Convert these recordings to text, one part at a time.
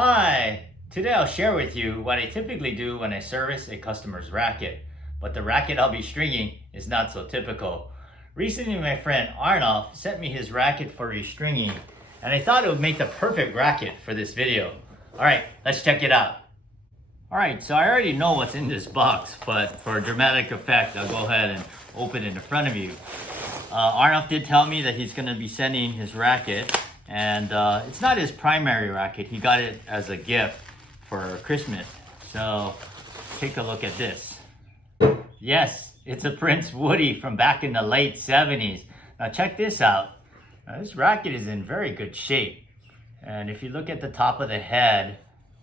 Hi! Today I'll share with you what I typically do when I service a customer's racket. But the racket I'll be stringing is not so typical. Recently my friend Arnulf sent me his racket for restringing, and I thought it would make the perfect racket for this video. Alright, let's check it out. Alright, so I already know what's in this box, but for dramatic effect I'll go ahead and open it in front of you. Arnulf did tell me that he's going to be sending his racket, and it's not his primary racket. He got it as a gift for Christmas. So take a look at this. Yes, it's a Prince Woody from back in the late 70s. Now check this out. Now, this racket is in very good shape. And if you look at the top of the head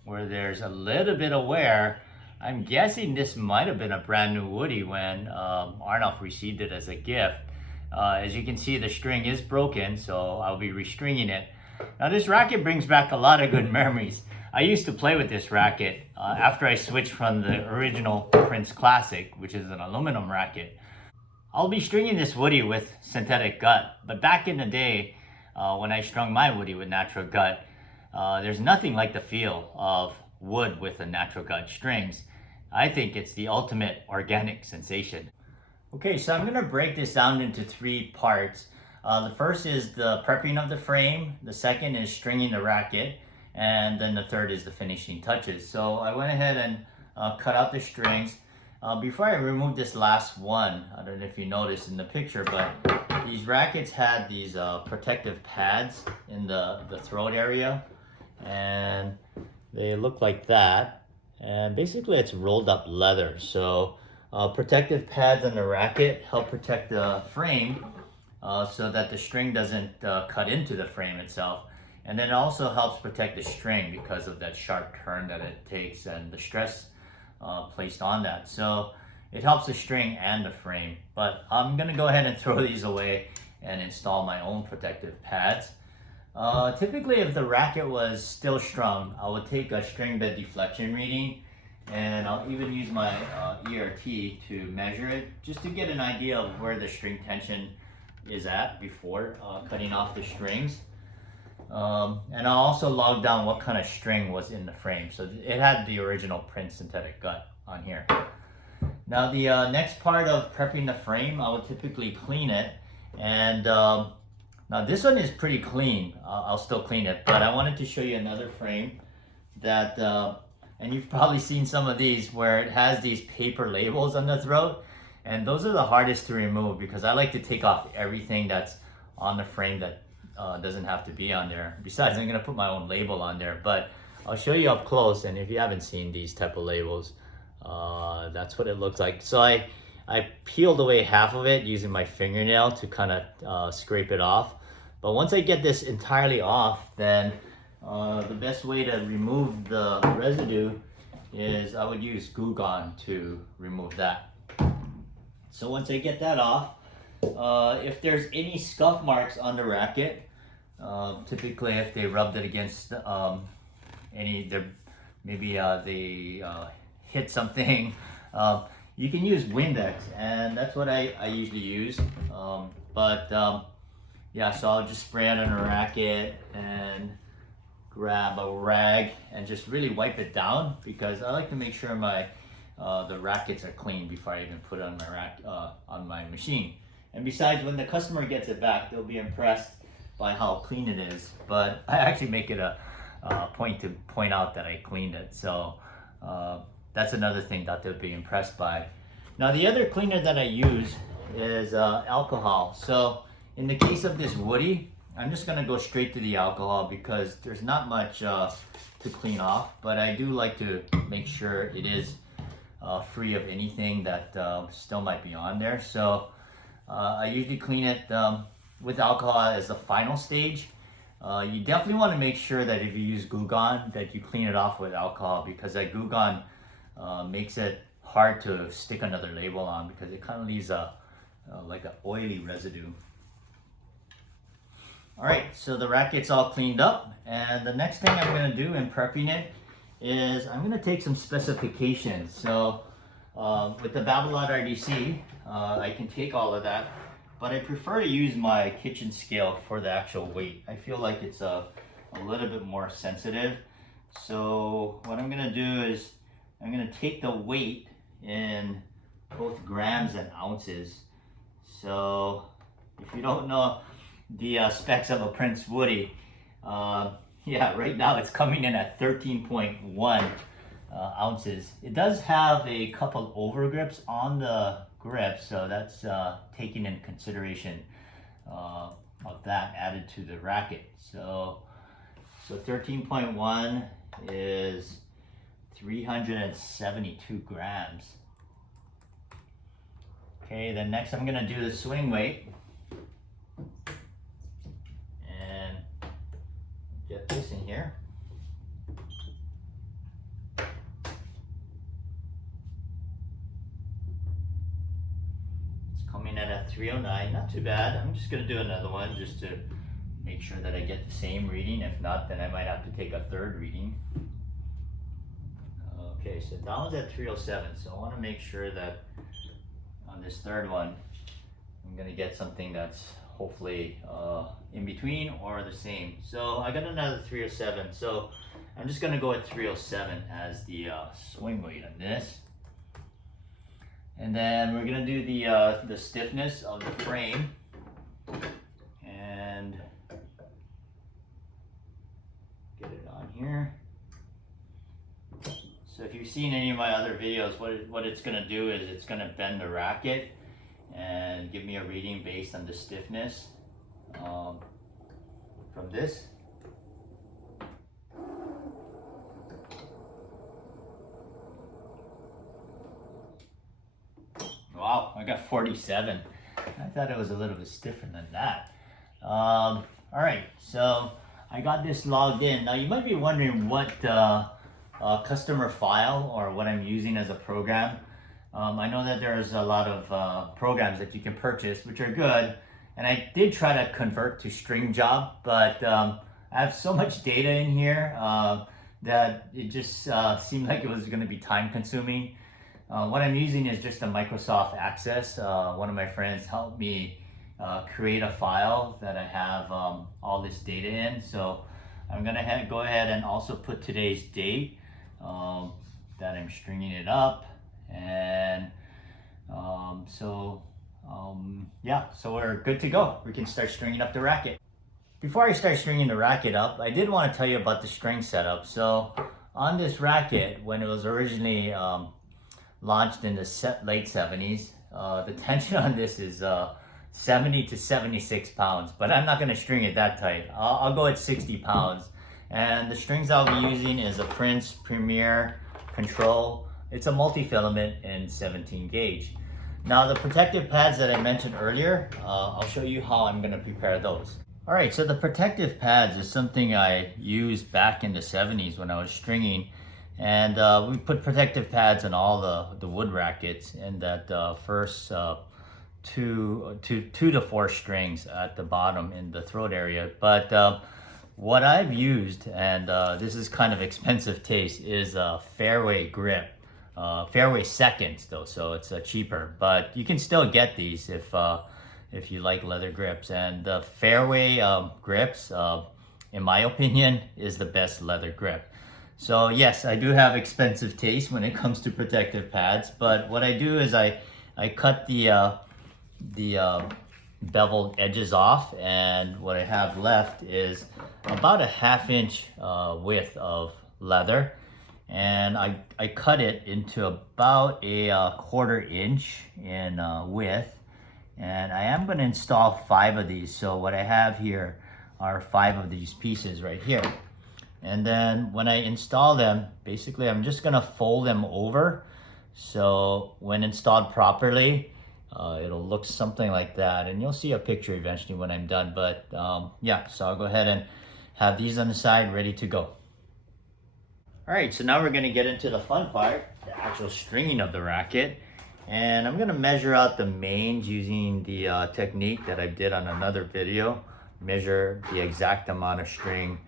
where there's a little bit of wear, I'm guessing this might have been a brand new Woody when Arnulf received it as a gift. As you can see, the string is broken, so I'll be restringing it. Now this racket brings back a lot of good memories. I used to play with this racket after I switched from the original Prince Classic, which is an aluminum racket. I'll be stringing this Woody with synthetic gut, but back in the day when I strung my Woody with natural gut, there's nothing like the feel of wood with a natural gut strings. I think it's the ultimate organic sensation. Okay, so I'm going to break this down into three parts. The first is the prepping of the frame, the second is stringing the racket, and then the third is the finishing touches. So I went ahead and cut out the strings. Before I remove this last one, I don't know if you noticed in the picture, but these rackets had these protective pads in the throat area, and they look like that. And basically it's rolled up leather. So protective pads on the racket help protect the frame so that the string doesn't cut into the frame itself. And then it also helps protect the string because of that sharp turn that it takes and the stress placed on that. So it helps the string and the frame. But I'm going to go ahead and throw these away and install my own protective pads. Typically, if the racket was still strung, I would take a string bed deflection reading, and I'll even use my IART to measure it, just to get an idea of where the string tension is at before cutting off the strings. And I'll also log down what kind of string was in the frame. So it had the original Prince synthetic gut on here. Now the next part of prepping the frame, I would typically clean it. And now this one is pretty clean. I'll still clean it, but I wanted to show you another frame that and you've probably seen some of these where it has these paper labels on the throat, and those are the hardest to remove because I like to take off everything that's on the frame that doesn't have to be on there. Besides, I'm gonna put my own label on there, but I'll show you up close. And if you haven't seen these type of labels, that's what it looks like. So I peeled away half of it using my fingernail to kind of scrape it off. But once I get this entirely off, then the best way to remove the residue is I would use Glue Gun to remove that. So once I get that off, if there's any scuff marks on the racket, typically if they rubbed it against maybe they hit something, you can use Windex, and that's what I usually use. Yeah, so I'll just spray it on the racket and grab a rag and just really wipe it down, because I like to make sure my the rackets are clean before I even put it on my on my machine. And besides, when the customer gets it back, they'll be impressed by how clean it is. But I actually make it a point to point out that I cleaned it. So that's another thing that they'll be impressed by. Now the other cleaner that I use is alcohol. So in the case of this Woody, I'm just gonna go straight to the alcohol because there's not much to clean off, but I do like to make sure it is free of anything that still might be on there. So I usually clean it with alcohol as the final stage. You definitely want to make sure that if you use Glue Gun that you clean it off with alcohol, because that Glue Gun makes it hard to stick another label on because it kind of leaves like an oily residue. Alright, so the racket's all cleaned up, and the next thing I'm going to do in prepping it is I'm going to take some specifications. So with the Babolat RDC, I can take all of that, but I prefer to use my kitchen scale for the actual weight. I feel like it's a little bit more sensitive So what I'm gonna do is I'm gonna take the weight in both grams and ounces. So if you don't know the specs of a Prince Woody, yeah, right now it's coming in at 13.1 ounces. It does have a couple over grips on the grip, so that's taken into consideration of that added to the racket. So 13.1 is 372 grams. Okay, then next I'm gonna do the swing weight and get this in here. It's coming in at 309, not too bad. I'm just gonna do another one just to make sure that I get the same reading. If not, then I might have to take a third reading. Okay, so that one's at 307, so I wanna make sure that on this third one, I'm gonna get something that's hopefully in between or the same. So I got another 307, so I'm just gonna go at 307 as the swing weight on this. And then we're gonna do the stiffness of the frame. And get it on here. So if you've seen any of my other videos, what it's gonna do is it's gonna bend the racket and give me a reading based on the stiffness from this. Wow, I got 47. I thought it was a little bit stiffer than that. All right, so I got this logged in. Now you might be wondering what customer file or what I'm using as a program. I know that there's a lot of programs that you can purchase, which are good. And I did try to convert to String Job, but I have so much data in here that it just seemed like it was gonna be time consuming. What I'm using is just a Microsoft Access. One of my friends helped me create a file that I have all this data in. So I'm gonna go ahead and also put today's date that I'm stringing it up. And yeah, so we're good to go. We can start stringing up the racket. Before I start stringing the racket up, I did want to tell you about the string setup. So on this racket, when it was originally launched in the late 70s, the tension on this is 70 to 76 pounds, but I'm not going to string it that tight. I'll go at 60 pounds. And the strings I'll be using is a Prince Premier Control. It's a multi-filament in 17 gauge. Now the protective pads that I mentioned earlier, I'll show you how I'm going to prepare those. All right, so the protective pads is something I used back in the 70s when I was stringing. And we put protective pads on all the wood rackets in that first two to four strings at the bottom in the throat area. But what I've used, and this is kind of expensive taste, is a fairway grip. Fairway seconds though, so it's cheaper, but you can still get these if you like leather grips. And the fairway grips, in my opinion, is the best leather grip. So yes, I do have expensive taste when it comes to protective pads, but what I do is I cut the beveled edges off, and what I have left is about a 1/2 inch width of leather. And I cut it into about a 1/4 inch in width. And I am going to install 5 of these. So what I have here are 5 of these pieces right here. And then when I install them, basically I'm just going to fold them over. So when installed properly, it'll look something like that. And you'll see a picture eventually when I'm done. But yeah, so I'll go ahead and have these on the side ready to go. All right, so now we're gonna get into the fun part, the actual stringing of the racket. And I'm gonna measure out the mains using the technique that I did on another video. Measure the exact amount of string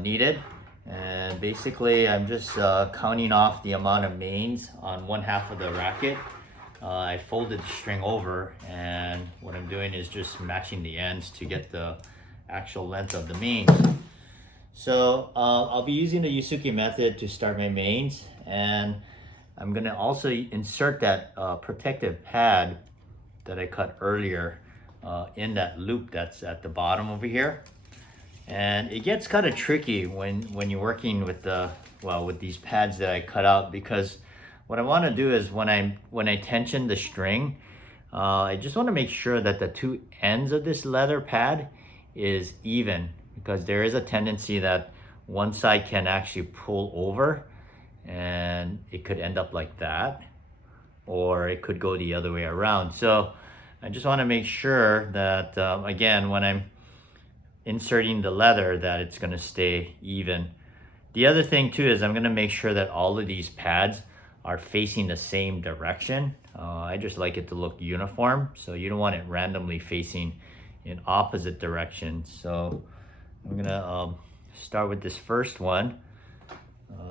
needed. And basically, I'm just counting off the amount of mains on 1/2 of the racket. I folded the string over, and what I'm doing is just matching the ends to get the actual length of the mains. So I'll be using the Yusuke method to start my mains, and I'm gonna also insert that protective pad that I cut earlier in that loop that's at the bottom over here. And it gets kind of tricky when you're working with with these pads that I cut out, because what I want to do is when I tension the string, I just want to make sure that the two ends of this leather pad is even, because there is a tendency that one side can actually pull over and it could end up like that, or it could go the other way around. So I just want to make sure that again, when I'm inserting the leather, that it's going to stay even. The other thing too is I'm going to make sure that all of these pads are facing the same direction. I just like it to look uniform, so you don't want it randomly facing in opposite directions. So I'm gonna start with this first one.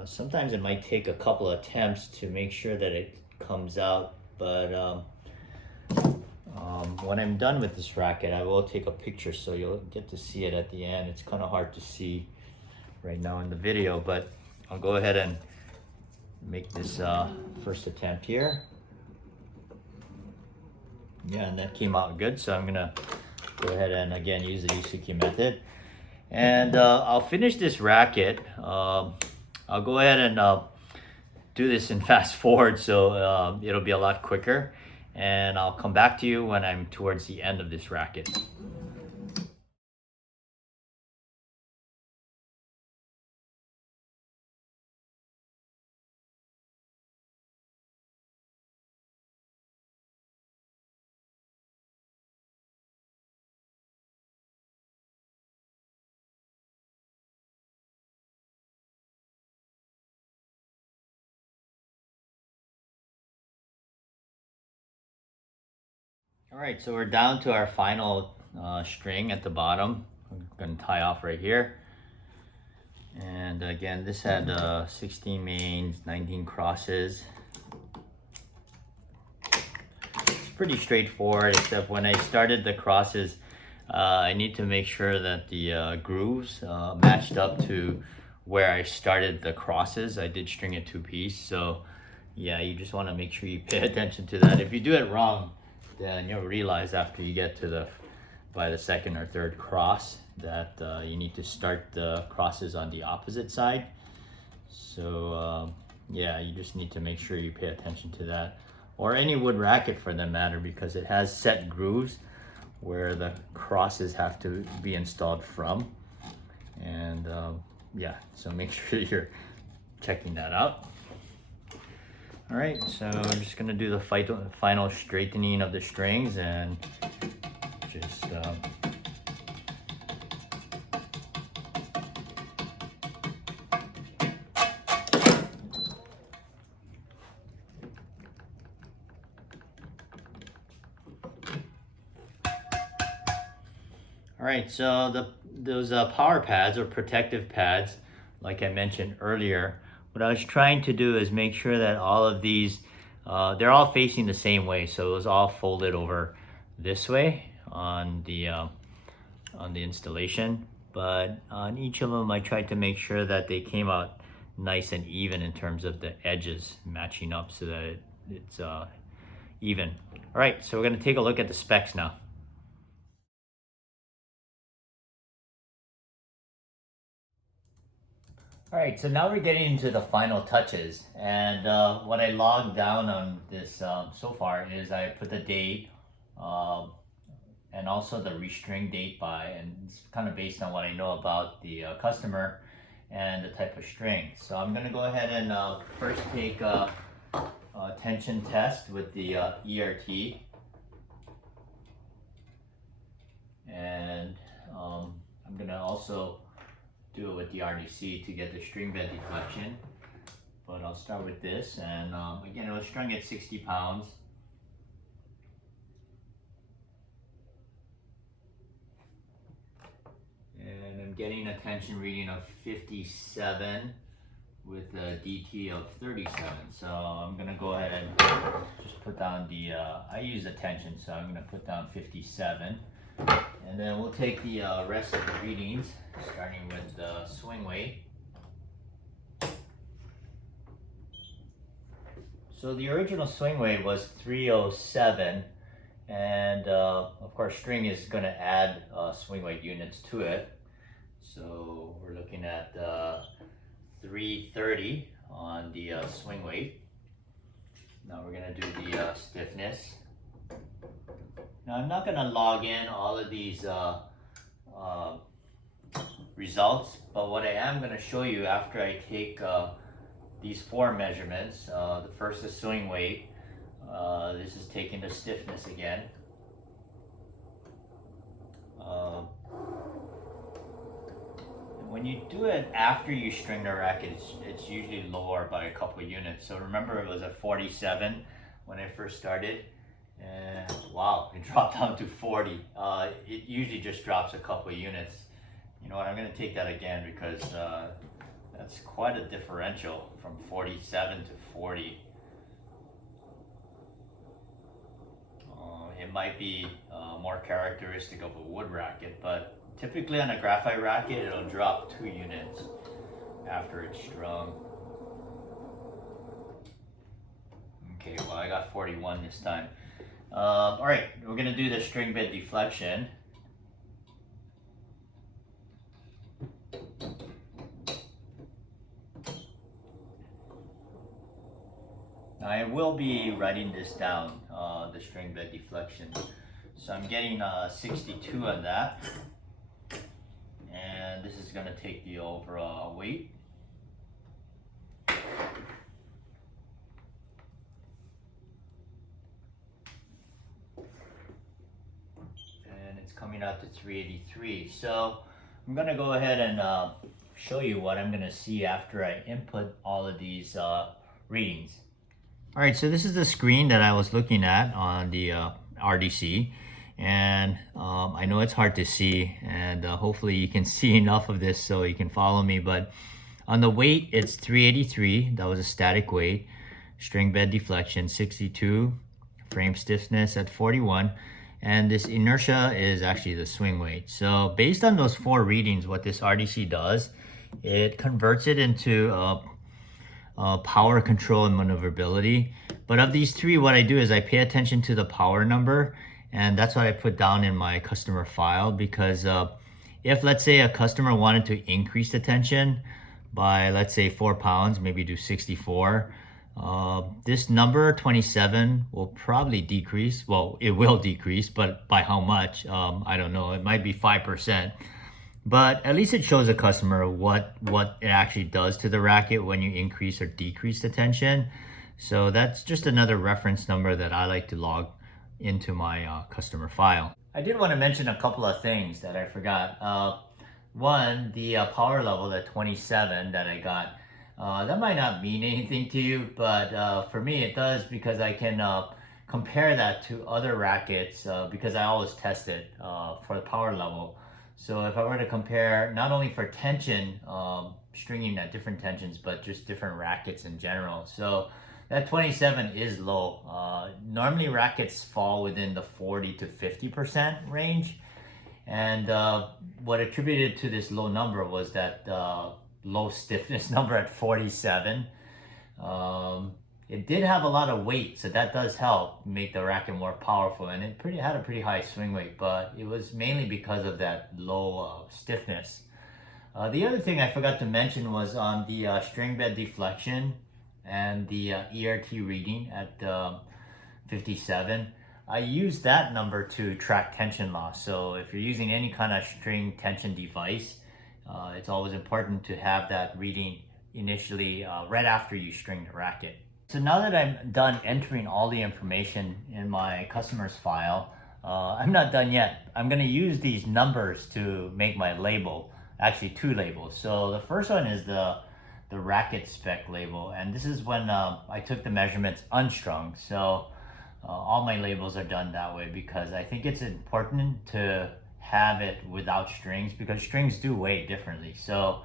Sometimes it might take a couple of attempts to make sure that it comes out, but when I'm done with this racket, I will take a picture so you'll get to see it at the end. It's kind of hard to see right now in the video, but I'll go ahead and make this first attempt here. Yeah, and that came out good, so I'm gonna go ahead and again use the Yusuke method. And I'll finish this racket. I'll go ahead and do this in fast forward, so it'll be a lot quicker. And I'll come back to you when I'm towards the end of this racket. All right, so we're down to our final string at the bottom. I'm gonna tie off right here. And again, this had 16 mains, 19 crosses. It's pretty straightforward, except when I started the crosses, I need to make sure that the grooves matched up to where I started the crosses. I did string it 2-piece, so yeah, you just wanna make sure you pay attention to that. If you do it wrong, then you'll realize after you get to by the second or third cross that you need to start the crosses on the opposite side. So yeah, you just need to make sure you pay attention to that, or any wood racket for that matter, because it has set grooves where the crosses have to be installed from. And yeah, so make sure you're checking that out. All right, so I'm just gonna do the final straightening of the strings and just all right, so those power pads or protective pads, like I mentioned earlier, what I was trying to do is make sure that all of these, they're all facing the same way. So it was all folded over this way on the installation. But on each of them, I tried to make sure that they came out nice and even in terms of the edges matching up so that it's even. All right, so we're gonna take a look at the specs now. All right, so now we're getting into the final touches, and what I logged down on this so far is I put the date and also the restring date by, and it's kind of based on what I know about the customer and the type of string. So I'm going to go ahead and first take a tension test with the IART, and I'm going to also do it with the RDC to get the string bed deflection. But I'll start with this, and again, it was strung at 60 pounds. And I'm getting a tension reading of 57 with a DT of 37. So I'm gonna go ahead and just put down the, I use the tension, so I'm gonna put down 57. And then we'll take the rest of the readings, starting with the swing weight. So the original swing weight was 307, and of course string is going to add swing weight units to it. So we're looking at 330 on the swing weight. Now we're going to do the stiffness. Now I'm not going to log in all of these results, but what I am going to show you after I take these 4 measurements, the first is swing weight, this is taking the stiffness again. When you do it after you string the racket, it's usually lower by a couple of units. So remember, it was at 47 when I first started, and wow, it dropped down to 40. It usually just drops a couple of units. You know what, I'm going to take that again because that's quite a differential from 47 to 40. It might be more characteristic of a wood racket, but typically on a graphite racket, it'll drop 2 units after it's strung. Okay, well, I got 41 this time. All right, we're gonna do the string bed deflection. Now I will be writing this down, the string bed deflection. So I'm getting 62 on that. And this is going to take the overall weight. And it's coming out to 383. So I'm going to go ahead and show you what I'm going to see after I input all of these readings. All right, so this is the screen that I was looking at on the RDC. And I know it's hard to see, and hopefully you can see enough of this so you can follow me. But on the weight, it's 383. That was a static weight. String bed deflection 62. Frame stiffness at 41. And this inertia is actually the swing weight. So based on those 4 readings, what this RDC does, it converts it into power, control, and maneuverability. But of these 3, what I do is I pay attention to the power number. And that's what I put down in my customer file, because if, let's say, a customer wanted to increase the tension by, let's say, 4 pounds, maybe do 64, this number 27 will probably decrease. Well, it will decrease, but by how much? I don't know. It might be 5%. But at least it shows a customer what it actually does to the racket when you increase or decrease the tension. So that's just another reference number that I like to log into my customer file. I did want to mention a couple of things that I forgot. One, the power level at 27 that I got, that might not mean anything to you, but for me it does, because I can compare that to other rackets, because I always test it for the power level. So if I were to compare not only for tension, stringing at different tensions, but just different rackets in general. So that 27 is low. Normally rackets fall within the 40 to 50% range. And what attributed to this low number was that low stiffness number at 47. It did have a lot of weight, so that does help make the racket more powerful. And it had a pretty high swing weight, but it was mainly because of that low stiffness. The other thing I forgot to mention was on the string bed deflection and the IART reading at 57, I use that number to track tension loss. So if you're using any kind of string tension device, it's always important to have that reading initially right after you string the racket. So now that I'm done entering all the information in my customer's file, I'm not done yet. I'm going to use these numbers to make my label, actually 2 labels. So the first one is the racket spec label, and this is when I took the measurements unstrung. So all my labels are done that way, because I think it's important to have it without strings, because strings do weigh differently. So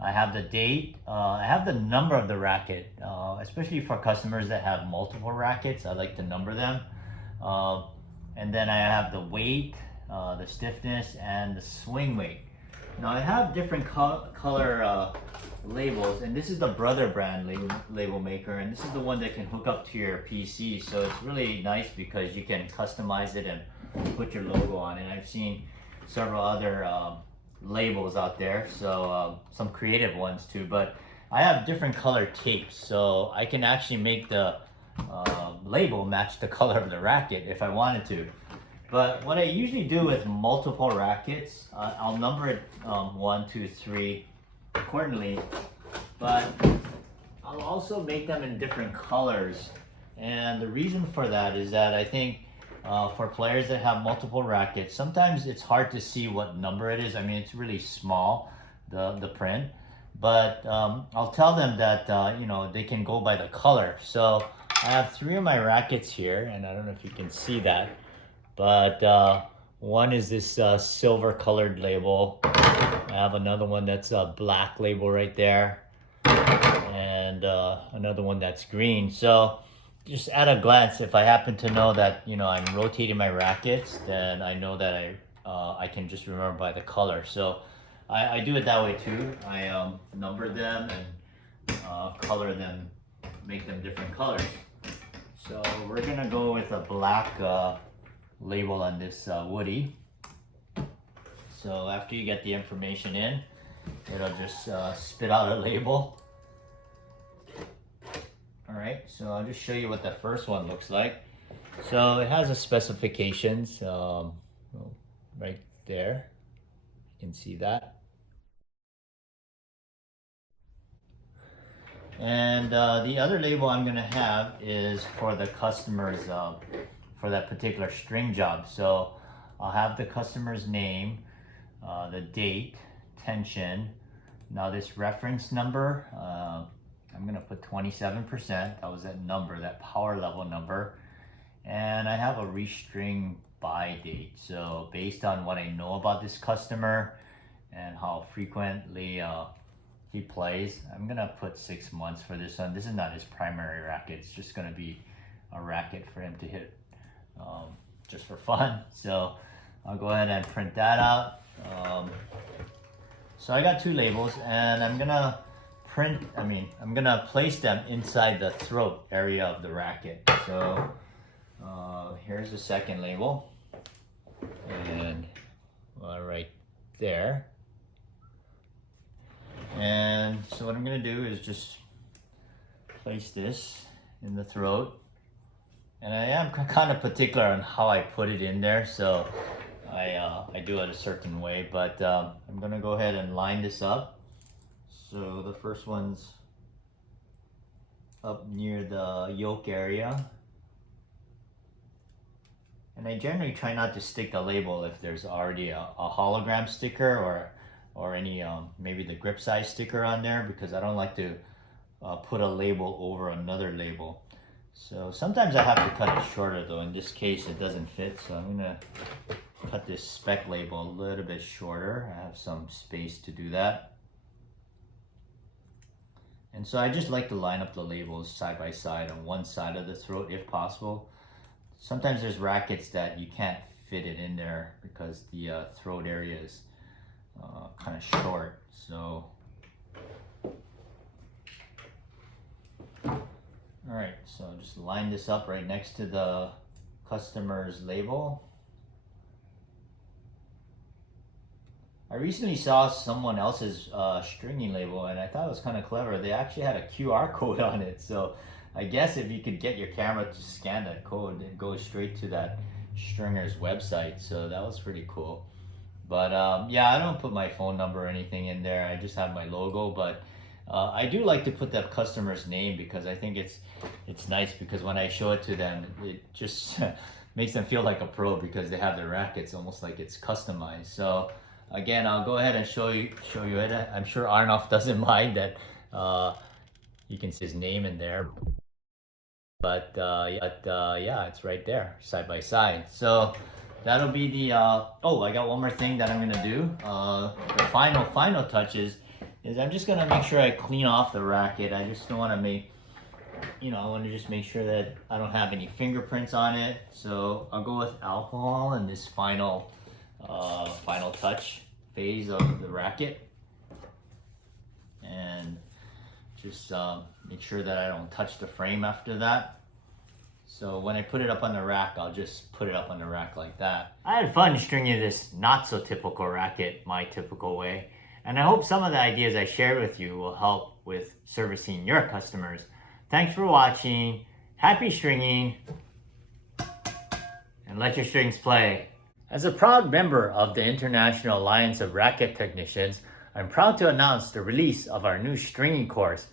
I have the date, I have the number of the racket, especially for customers that have multiple rackets. I like to number them. And then I have the weight, the stiffness, and the swing weight. Now I have different color labels, and this is the Brother brand label maker, and this is the one that can hook up to your PC, so it's really nice because you can customize it and put your logo on it. I've seen several other labels out there, so some creative ones too, but I have different color tapes, so I can actually make the label match the color of the racket if I wanted to. But what I usually do with multiple rackets, I'll number it 1, 2, 3 accordingly, but I'll also make them in different colors. And the reason for that is that I think for players that have multiple rackets, sometimes it's hard to see what number it is. I mean, it's really small, the print, but I'll tell them that you know, they can go by the color. So I have 3 of my rackets here, and I don't know if you can see that, but one is this silver colored label. I have another one that's a black label right there, and another one that's green. So just at a glance, if I happen to know that, you know, I'm rotating my rackets, then I know that I can just remember by the color. So I do it that way too. I number them and color them, make them different colors. So we're gonna go with a black label on this woody. So after you get the information in, it'll just spit out a label. All right, so I'll just show you what the first one looks like. So it has the specifications right there. You can see that. And the other label I'm gonna have is for the customer's, for that particular string job. So I'll have the customer's name, the date, tension. Now this reference number, I'm gonna put 27%. That was that number, that power level number. And I have a restring by date. So based on what I know about this customer and how frequently he plays, I'm gonna put 6 months for this one. This is not his primary racket. It's just gonna be a racket for him to hit just for fun. So I'll go ahead and print that out. So I got 2 labels, and I'm gonna I'm gonna place them inside the throat area of the racket. So here's the second label, and right there. And so what I'm gonna do is just place this in the throat. And I am kind of particular on how I put it in there, so I do it a certain way, but I'm gonna go ahead and line this up. So the first one's up near the yoke area. And I generally try not to stick the label if there's already a hologram sticker or any maybe the grip size sticker on there, because I don't like to put a label over another label. So sometimes I have to cut it shorter though. In this case it doesn't fit, so I'm gonna cut this spec label a little bit shorter. I have some space to do that. And so I just like to line up the labels side by side on one side of the throat if possible. Sometimes there's rackets that you can't fit it in there because the throat area is kind of short. So, all right, so just line this up right next to the customer's label. I recently saw someone else's stringing label, and I thought it was kind of clever. They actually had a QR code on it, so I guess if you could get your camera to scan that code, it goes straight to that stringer's website, so that was pretty cool. But yeah, I don't put my phone number or anything in there. I just have my logo, but I do like to put the customer's name because I think it's nice, because when I show it to them, it just makes them feel like a pro because they have their rackets almost like it's customized. So again, I'll go ahead and show you it. I'm sure Arnulf doesn't mind that you can see his name in there. But yeah, it's right there, side by side. So that'll be the, oh, I got one more thing that I'm gonna do. The final touches is I'm just gonna make sure I clean off the racket. I just don't wanna make, you know, I wanna just make sure that I don't have any fingerprints on it. So I'll go with alcohol in this final final touch phase of the racket. And just make sure that I don't touch the frame after that. So when I put it up on the rack, I'll just put it up on the rack like that. I had fun stringing this not so typical racket my typical way. And I hope some of the ideas I shared with you will help with servicing your customers. Thanks for watching. Happy stringing. And let your strings play. As a proud member of the International Alliance of Racquet Technicians, I'm proud to announce the release of our new stringing course,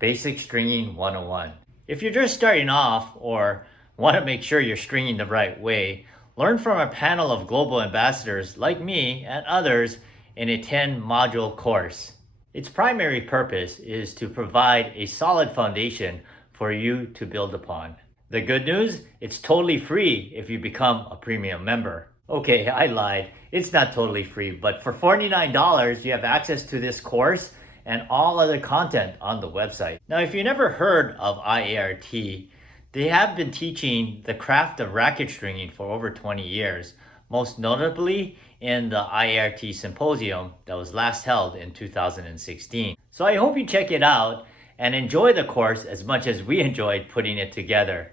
Basic Stringing 101. If you're just starting off or want to make sure you're stringing the right way, learn from a panel of global ambassadors like me and others in a 10-module course. Its primary purpose is to provide a solid foundation for you to build upon. The good news, it's totally free if you become a premium member. Okay, I lied. It's not totally free, but for $49, you have access to this course and all other content on the website. Now, if you never heard of IART, they have been teaching the craft of racket stringing for over 20 years, most notably in the IART Symposium that was last held in 2016. So I hope you check it out and enjoy the course as much as we enjoyed putting it together.